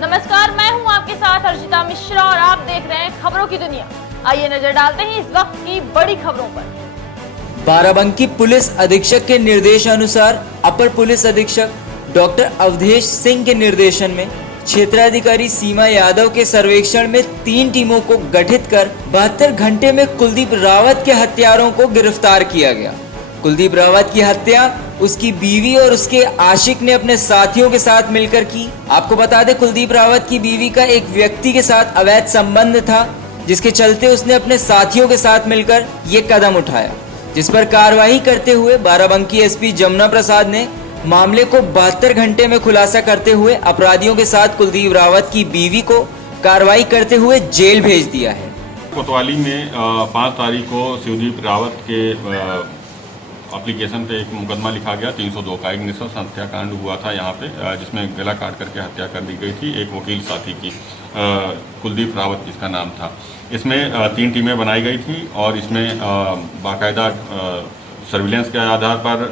नमस्कार, मैं हूं आपके साथ अर्चिता मिश्रा और आप देख रहे हैं खबरों की दुनिया। आइए नजर डालते हैं इस वक्त की बड़ी खबरों पर। बाराबंकी पुलिस अधीक्षक के निर्देशानुसार अपर पुलिस अधीक्षक डॉक्टर अवधेश सिंह के निर्देशन में क्षेत्राधिकारी सीमा यादव के सर्वेक्षण में 3 टीमों को गठित कर 72 घंटे में कुलदीप रावत के हत्यारों को गिरफ्तार किया गया। कुलदीप रावत की हत्या उसकी बीवी और उसके आशिक ने अपने साथियों के साथ मिलकर की। आपको बता दें, कुलदीप रावत की बीवी का एक व्यक्ति के साथ अवैध संबंध था, जिसके चलते उसने अपने साथियों के साथ मिलकर ये कदम उठाया, जिस पर कार्रवाई करते हुए बाराबंकी एसपी जमुना प्रसाद ने मामले को 72 घंटे में खुलासा करते हुए अपराधियों के साथ कुलदीप रावत की बीवी को कार्रवाई करते हुए जेल भेज दिया है। कोतवाली में 5 तारीख को शिवदीप रावत के एप्लीकेशन पे एक मुकदमा लिखा गया 302 का। एक नृशंस हत्याकांड हुआ था यहाँ पे, जिसमें गला काट करके हत्या कर दी गई थी एक वकील साथी की, कुलदीप रावत जिसका नाम था। इसमें 3 टीमें बनाई गई थी और इसमें बाकायदा सर्विलेंस के आधार पर,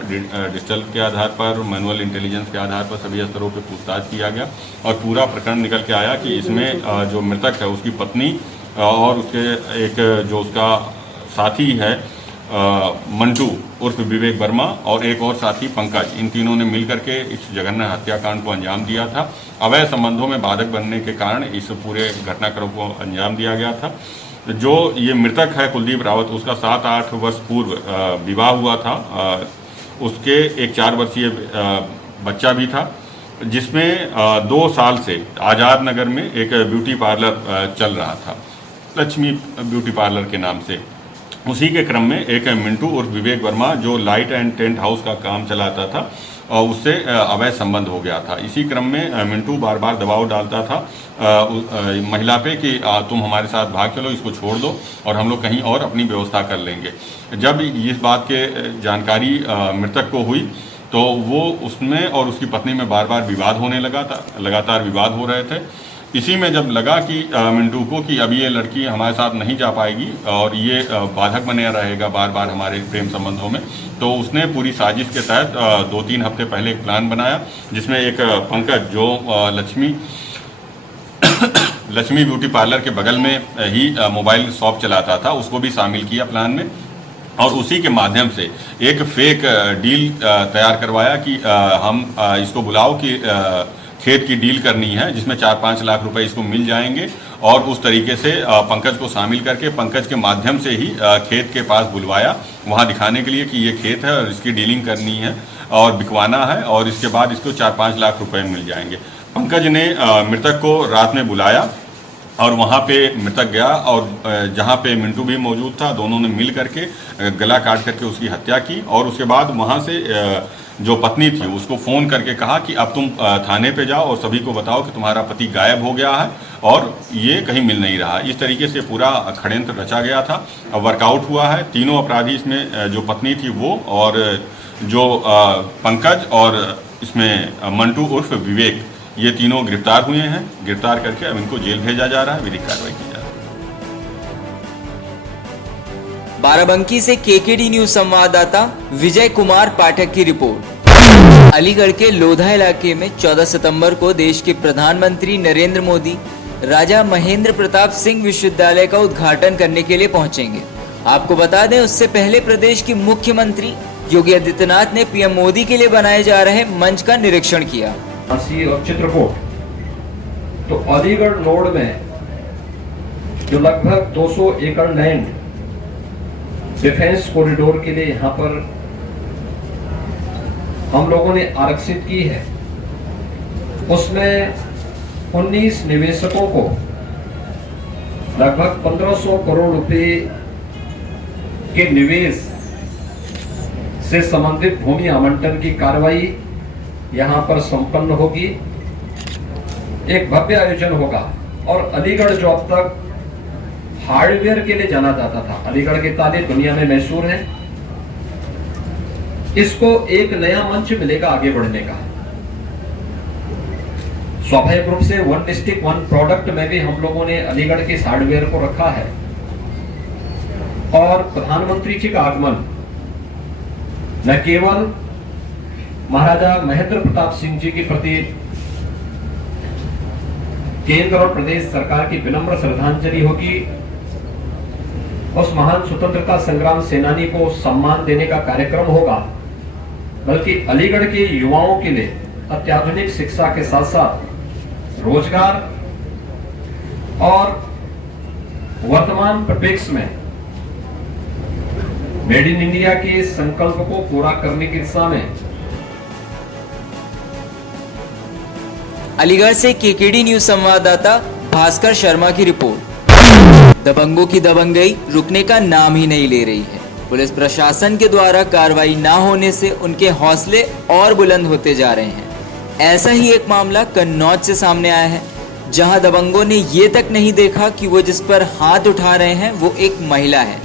डिजिटल के आधार पर, मैनुअल इंटेलिजेंस के आधार पर सभी स्तरों पे पूछताछ किया गया और पूरा प्रकरण निकल के आया कि इसमें जो मृतक है उसकी पत्नी और उसके एक जो उसका साथी है मंटू उर्फ विवेक वर्मा और एक और साथी पंकज, इन तीनों ने मिलकर के इस जघन्य हत्याकांड को अंजाम दिया था। अवैध संबंधों में बाधक बनने के कारण इस पूरे घटनाक्रम को अंजाम दिया गया था। जो ये मृतक है कुलदीप रावत, उसका 7-8 वर्ष पूर्व विवाह हुआ था। उसके एक 4 वर्षीय बच्चा भी था, जिसमें 2 साल से आज़ाद नगर में एक ब्यूटी पार्लर चल रहा था, लक्ष्मी ब्यूटी पार्लर के नाम से। उसी के क्रम में एक मिंटू उर्फ विवेक वर्मा जो लाइट एंड टेंट हाउस का काम चलाता था और उससे अवैध संबंध हो गया था। इसी क्रम में मिंटू बार बार दबाव डालता था महिला पे कि तुम हमारे साथ भाग चलो, इसको छोड़ दो और हम लोग कहीं और अपनी व्यवस्था कर लेंगे। जब इस बात के जानकारी मृतक को हुई तो वो उसमें और उसकी पत्नी में बार बार विवाद होने लगा था, लगातार विवाद हो रहे थे। इसी में जब लगा कि मिंटू को कि अभी ये लड़की हमारे साथ नहीं जा पाएगी और ये बाधक बने रहेगा बार बार हमारे प्रेम संबंधों में, तो उसने पूरी साजिश के तहत 2-3 हफ्ते पहले एक प्लान बनाया, जिसमें एक पंकज जो लक्ष्मी ब्यूटी पार्लर के बगल में ही मोबाइल शॉप चलाता था, उसको भी शामिल किया प्लान में और उसी के माध्यम से एक फेक डील तैयार करवाया कि हम इसको बुलाओ कि खेत की डील करनी है, जिसमें 4-5 लाख रुपए इसको मिल जाएंगे और उस तरीके से पंकज को शामिल करके पंकज के माध्यम से ही खेत के पास बुलवाया, वहां दिखाने के लिए कि ये खेत है और इसकी डीलिंग करनी है और बिकवाना है और इसके बाद इसको 4-5 लाख रुपए मिल जाएंगे। पंकज ने मृतक को रात में बुलाया और वहाँ पे मृतक गया और जहाँ पे मिंटू भी मौजूद था, दोनों ने मिल करके गला काट करके उसकी हत्या की और उसके बाद वहाँ से जो पत्नी थी उसको फ़ोन करके कहा कि अब तुम थाने पे जाओ और सभी को बताओ कि तुम्हारा पति गायब हो गया है और ये कहीं मिल नहीं रहा। इस तरीके से पूरा षड्यंत्र रचा गया था, वर्कआउट हुआ है। तीनों अपराधी इसमें जो पत्नी थी वो और जो पंकज और इसमें मंटू उर्फ विवेक, ये तीनों गिरफ्तार हुए हैं। गिरफ्तार करके अब इनको जेल भेजा जा रहा है, विधिक कार्रवाई की जा रही है। बाराबंकी से केकेडी न्यूज संवाददाता विजय कुमार पाठक की रिपोर्ट। अलीगढ़ के लोधा इलाके में 14 सितंबर को देश के प्रधानमंत्री नरेंद्र मोदी राजा महेंद्र प्रताप सिंह विश्वविद्यालय का उद्घाटन करने के लिए पहुंचेंगे। आपको बता दें, उससे पहले प्रदेश के मुख्यमंत्री योगी आदित्यनाथ ने पीएम मोदी के लिए बनाए जा रहे मंच का निरीक्षण किया। और चित्रकूट, तो अलीगढ़ रोड में जो लगभग 200 एकड़ लैंड डिफेंस कॉरिडोर के लिए यहां पर हम लोगों ने आरक्षित की है, उसमें 19 निवेशकों को लगभग 1500 करोड़ रुपए के निवेश से संबंधित भूमि आवंटन की कार्रवाई यहां पर संपन्न होगी। एक भव्य आयोजन होगा और अलीगढ़ जो अब तक हार्डवेयर के लिए जाना जाता था, अलीगढ़ के ताले दुनिया में मशहूर हैं, इसको एक नया मंच मिलेगा आगे बढ़ने का। स्वाभाविक रूप से 1 डिस्ट्रिक्ट 1 प्रोडक्ट में भी हम लोगों ने अलीगढ़ के हार्डवेयर को रखा है और प्रधानमंत्री जी का आगमन न केवल महाराजा महेंद्र प्रताप सिंह जी के प्रति केंद्र और प्रदेश सरकार की विनम्र श्रद्धांजलि होगी। उस महान स्वतंत्रता संग्राम सेनानी को सम्मान देने का कार्यक्रम होगा, बल्कि अलीगढ़ के युवाओं के लिए अत्याधुनिक शिक्षा के साथ साथ रोजगार और वर्तमान परिप्रेक्ष्य में मेड इन इंडिया के संकल्प को पूरा करने की दिशा में अलीगढ़ से केकेडी न्यूज संवाददाता भास्कर शर्मा की रिपोर्ट। दबंगों की दबंगई रुकने का नाम ही नहीं ले रही है। पुलिस प्रशासन के द्वारा कार्रवाई न होने से उनके हौसले और बुलंद होते जा रहे हैं। ऐसा ही एक मामला कन्नौज से सामने आया है, जहां दबंगों ने ये तक नहीं देखा कि वो जिस पर हाथ उठा रहे हैं वो एक महिला है।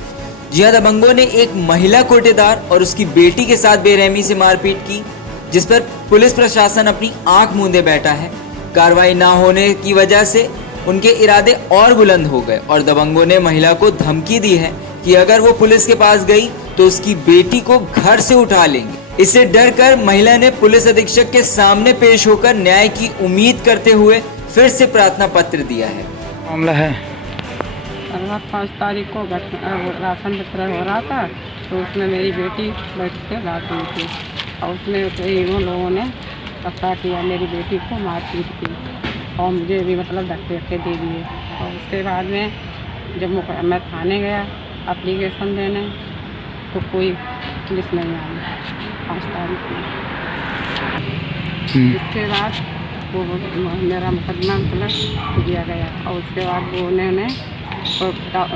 जी हां, दबंगों ने एक महिला कोटेदार और उसकी बेटी के साथ बेरहमी से मारपीट की, जिस पर पुलिस प्रशासन अपनी आंख मूंदे बैठा है। कार्रवाई ना होने की वजह से उनके इरादे और बुलंद हो गए और दबंगों ने महिला को धमकी दी है कि अगर वो पुलिस के पास गई तो उसकी बेटी को घर से उठा लेंगे। इससे डरकर महिला ने पुलिस अधीक्षक के सामने पेश होकर न्याय की उम्मीद करते हुए फिर से प्रार्थना पत्र दिया है। मामला है 5 तारीख को राशन वितरण हो रहा था, तो उसमें मेरी बेटी बैठ के बात हुई थी और उसमें इन लोगों ने पकड़ा किया, मेरी बेटी को मारपीट की और मुझे भी मतलब धक्के दे दिए। और उसके बाद में जब मैं थाने गया एप्लीकेशन देने, तो कोई पुलिस नहीं आई 5 तारीख को। उसके बाद वो मेरा मुकदमा मतलब दिया गया और उसके बाद वो उन्होंने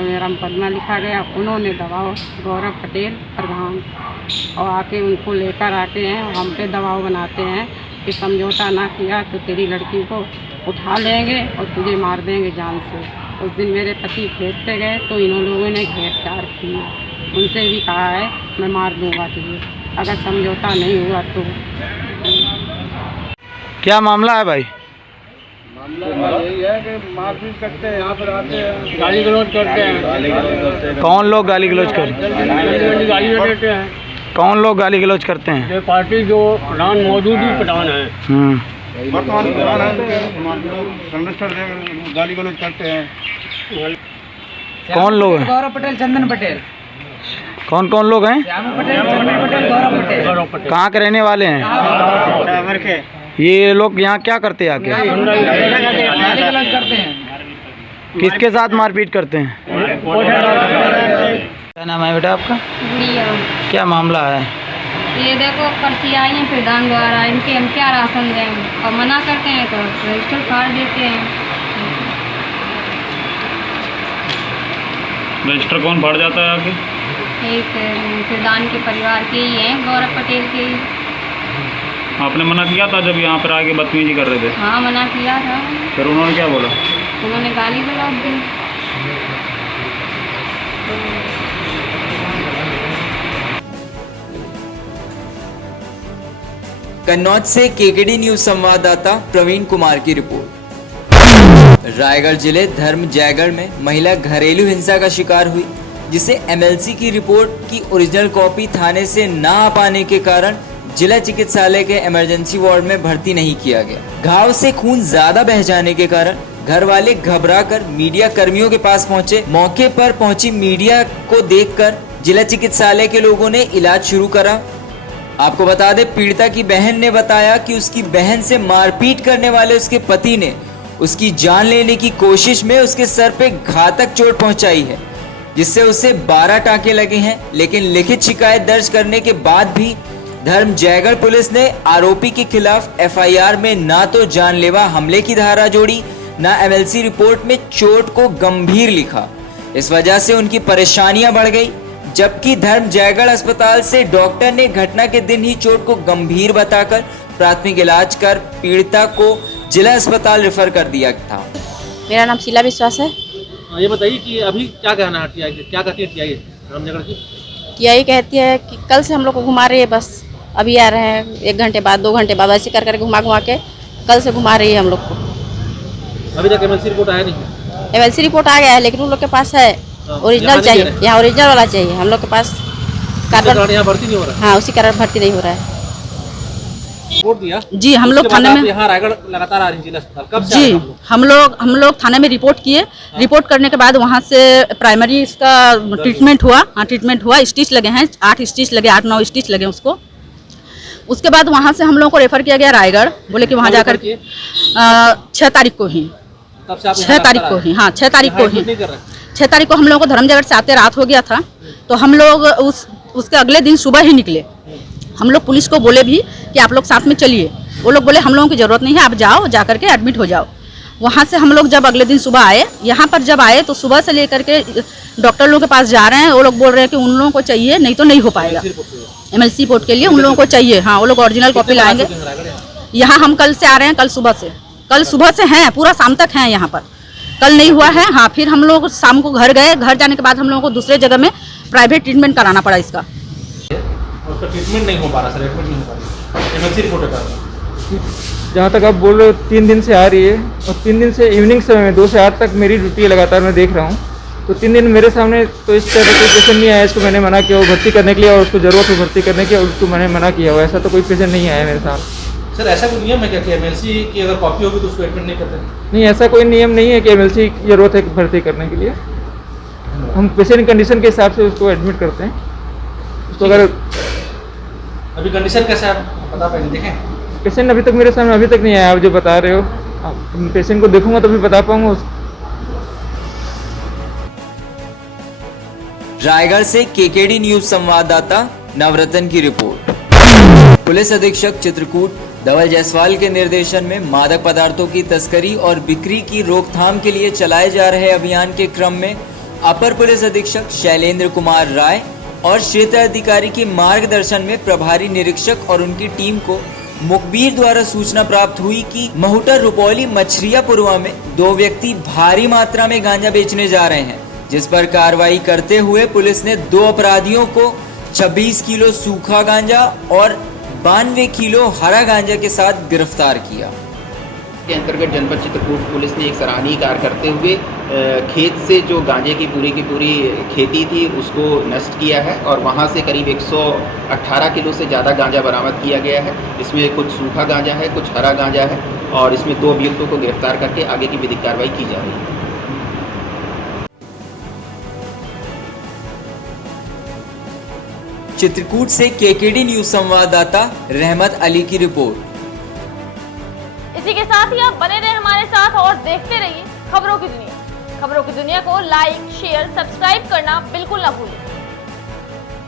मेरा मुकदमा लिखा गया। उन्होंने दबाव गौरव पटेल प्रधान और आके उनको लेकर आते हैं, हम पे दबाव बनाते हैं कि समझौता ना किया तो तेरी लड़की को उठा लेंगे और तुझे मार देंगे जान से। उस दिन मेरे पति खेत पे गए तो इन लोगों ने गिरफ्तार किया। उनसे भी कहा है मैं मार दूंगा तुझे अगर समझौता नहीं हुआ तो। क्या मामला है भाई? मामला यही है कि मारपीट करते हैं, यहाँ पर आते हैं, गाली गलौज करते हैं। कौन लोग गाली गलौज करते हैं? गाली देते हैं। कौन लोग गाली गलौज करते हैं? ये पार्टी जो प्रधान मौजूद ही प्रधान है, वर्तमान प्रधान है, गाली गलौज करते हैं। कौन लोग हैं? गौरव पटेल, चंदन पटेल। कौन कौन लोग हैं? श्याम पटेल, चंदन पटेल, गौरव पटेल। कहाँ के रहने वाले हैं? ये लोग यहाँ क्या करते हैं आके? गाली गलौज करते हैं। किसके साथ मारपीट करते हैं? क्या नाम है बेटा आपका? गुड़िया। क्या मामला है? ये देखो पर्ची आई है प्रधान द्वारा, इनके हम क्या राशन दें और मना करते हैं तो रजिस्टर फाड़ देते हैं। रजिस्टर कौन फाड़ जाता है आगे? एक प्रधान के परिवार के ही हैं, गौरव पटेल के ही। आपने मना किया था जब यहाँ पर आके बदतमीजी कर रहे थे? हाँ मना किया था। फिर उन्होंने क्या बोला? उन्होंने गाली गलौज दी। कन्नौज से केकेडी न्यूज संवाददाता प्रवीण कुमार की रिपोर्ट। रायगढ़ जिले धर्म जयगढ़ में महिला घरेलू हिंसा का शिकार हुई, जिसे एमएलसी की रिपोर्ट की ओरिजिनल कॉपी थाने से ना आ पाने के कारण जिला चिकित्सालय के इमरजेंसी वार्ड में भर्ती नहीं किया गया। घाव से खून ज्यादा बह जाने के कारण घर वाले घबराकर मीडिया कर्मियों के पास पहुंचे। मौके पर पहुंची मीडिया को देखकर जिला चिकित्सालय के लोगों ने इलाज शुरू करा। आपको बता दें, पीड़िता की बहन ने बताया कि उसकी बहन से मारपीट करने वाले उसके पति ने उसकी जान लेने की कोशिश में उसके सर पे घातक चोट पहुंचाई है, जिससे उसे 12 टांके लगे हैं। लेकिन लिखित शिकायत दर्ज करने के बाद भी धर्म जयगढ़ पुलिस ने आरोपी के खिलाफ एफआईआर में ना तो जानलेवा हमले की धारा जोड़ी, ना एमएलसी रिपोर्ट में चोट को गंभीर लिखा। इस वजह से उनकी परेशानियां बढ़ गई, जबकि धर्म जयगढ़ अस्पताल से डॉक्टर ने घटना के दिन ही चोट को गंभीर बताकर प्राथमिक इलाज कर पीड़िता को जिला अस्पताल रेफर कर दिया था। मेरा नाम शीला विश्वास है। ये बताइए कि अभी क्या कहना है, क्या कहती है टीआई रामनगर की? टीआई कहती है कि कल से हम लोग को घुमा रही है, बस अभी आ रहे हैं 1 घंटे बाद 2 घंटे बाद, ऐसे कर करके घुमा के कल से घुमा रही है हम लोग को। अभी तक एमएलसी रिपोर्ट आया नहीं? एमएलसी रिपोर्ट आ गया है, लेकिन उन लोग के पास है ओरिजिनल चाहिए, यहाँ ओरिजिनल वाला चाहिए। हम लोग के पास कारण यहाँ भर्ती नहीं हो रहा है। हाँ, उसी कारण भर्ती नहीं हो रहा है। रिपोर्ट दिया जी, हम लोग थाने में यहाँ रायगढ़ लगातार आ रही जिला अस्पताल कब से जी हम लोग थाने में रिपोर्ट किए। रिपोर्ट करने के बाद वहाँ से प्राइमरी इसका ट्रीटमेंट हुआ। हाँ, ट्रीटमेंट हुआ, स्टिच लगे हैं, 8 स्टिच लगे, 8-9 स्टिच लगे उसको। उसके बाद वहाँ से हम लोगों को रेफर किया गया रायगढ़, बोले कि वहाँ जाकर 6 तारीख को ही, 6 तारीख को ही, हाँ 6 तारीख को ही, 6 तारीख को हम लोगों को धर्मजगत से आते रात हो गया था। तो हम लोग उसके अगले दिन सुबह ही निकले। हम लोग पुलिस को बोले भी कि आप लोग साथ में चलिए। वो लोग बोले हम लोगों की ज़रूरत नहीं है, आप जाओ, जा करके एडमिट हो जाओ। वहाँ से हम लोग जब अगले दिन सुबह आए, यहाँ पर जब आए तो सुबह से लेकर के डॉक्टर लोगों के पास जा रहे हैं। वो लोग बोल रहे हैं कि उन लोगों को चाहिए, नहीं तो नहीं हो पाएगा। MLC रिपोर्ट के लिए उन लोगों को चाहिए। हाँ, वो लोग ओरिजिनल कॉपी लाएंगे। यहाँ हम कल से आ रहे हैं, कल सुबह से हैं, पूरा शाम तक हैं यहाँ पर। कल नहीं हुआ है। हाँ, फिर हम लोग शाम को घर गए। घर जाने के बाद हम लोगों को दूसरे जगह में प्राइवेट ट्रीटमेंट कराना पड़ा इसका। उसका ट्रीटमेंट नहीं हो पा रहा सर, एडमिट नहीं हो पा रही। MLC रिपोर्ट है जहाँ तक आप बोल रहे हो 3 दिन से आ रही है, और 3 दिन से इवनिंग समय में 2 से 8 तक मेरी ड्यूटी है, लगातार मैं देख रहा हूँ। तो 3 दिन मेरे सामने तो इस तरह कोई पेशेंट नहीं आया। इसको मैंने मना किया वो भर्ती करने के लिए, और उसको ज़रूरत हो भर्ती करने की, और उसको मैंने मना किया हो। ऐसा तो कोई पेशेंट नहीं आया मेरे साथ। सर, ऐसा कोई नियम है क्या कि MLC की अगर कॉपी होगी तो उसको एडमिट नहीं करते? नहीं, ऐसा कोई नियम नहीं है कि MLC की ज़रूरत है भर्ती करने के लिए। हम पेशेंट कंडीशन के हिसाब से उसको एडमिट करते हैं। उसको अगर अभी कंडीशन कैसा है आप बता पाएंगे? देखें, पेशेंट अभी तक मेरे सामने अभी तक नहीं आया। आप जो बता रहे हो, आप पेशेंट को देखूंगा तो फिर बता पाऊंगा। रायगढ़ से KKD न्यूज संवाददाता नवरत्न की रिपोर्ट। पुलिस अधीक्षक चित्रकूट धवल जायसवाल के निर्देशन में मादक पदार्थों की तस्करी और बिक्री की रोकथाम के लिए चलाए जा रहे अभियान के क्रम में अपर पुलिस अधीक्षक शैलेंद्र कुमार राय और क्षेत्र अधिकारी के मार्गदर्शन में प्रभारी निरीक्षक और उनकी टीम को मुखबिर द्वारा सूचना प्राप्त हुई कि महुटा रुपौली मछरियापुरवा में 2 व्यक्ति भारी मात्रा में गांजा बेचने जा रहे हैं, जिस पर कार्रवाई करते हुए पुलिस ने 2 अपराधियों को 26 किलो सूखा गांजा और 92 किलो हरा गांजा के साथ गिरफ्तार किया। के अंतर्गत जनपद चित्रकूट पुलिस ने एक सराहनीय कार्य करते हुए खेत से जो गांजे की पूरी खेती थी उसको नष्ट किया है, और वहां से करीब 118 किलो से ज़्यादा गांजा बरामद किया गया है। इसमें कुछ सूखा गांजा है, कुछ हरा गांजा है, और इसमें 2 अभियुक्तों को गिरफ्तार करके आगे की विधिक कार्रवाई की जा रही है। चित्रकूट से KKD न्यूज संवाददाता रहमत अली की रिपोर्ट। इसी के साथ ही आप बने रहे हमारे साथ और देखते रहिए खबरों की दुनिया। खबरों की दुनिया को लाइक, शेयर, सब्सक्राइब करना बिल्कुल ना भूलें।